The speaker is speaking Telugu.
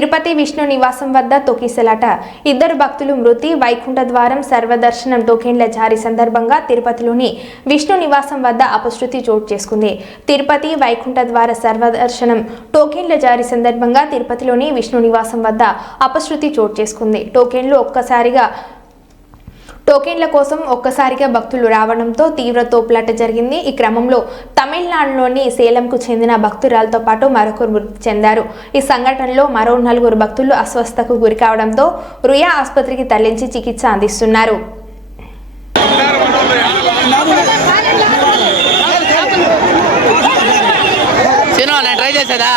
తిరుపతి విష్ణు నివాసం వద్ద తొక్కిసలాట, ఇద్దరు భక్తులు మృతి. వైకుంఠ ద్వారం సర్వదర్శనం టోకెన్ల జారీ సందర్భంగా తిరుపతిలోని విష్ణు నివాసం వద్ద అపశృతి చోటు చేసుకుంది. తిరుపతి వైకుంఠ ద్వార సర్వదర్శనం టోకెన్ల జారీ సందర్భంగా తిరుపతిలోని విష్ణు నివాసం వద్ద అపశృతి చోటు చేసుకుంది. టోకెన్ల కోసం ఒక్కసారిగా భక్తులు రావడంతో తీవ్ర తోపులాట జరిగింది. ఈ క్రమంలో తమిళనాడులోని సేలంకు చెందిన భక్తురాలతో పాటు మరొకరు మృతి చెందారు. ఈ సంఘటనలో మరో 4 భక్తులు అస్వస్థతకు గురి కావడంతో రుయా ఆసుపత్రికి తరలించి చికిత్స అందిస్తున్నారు. ట్రై చేసేదా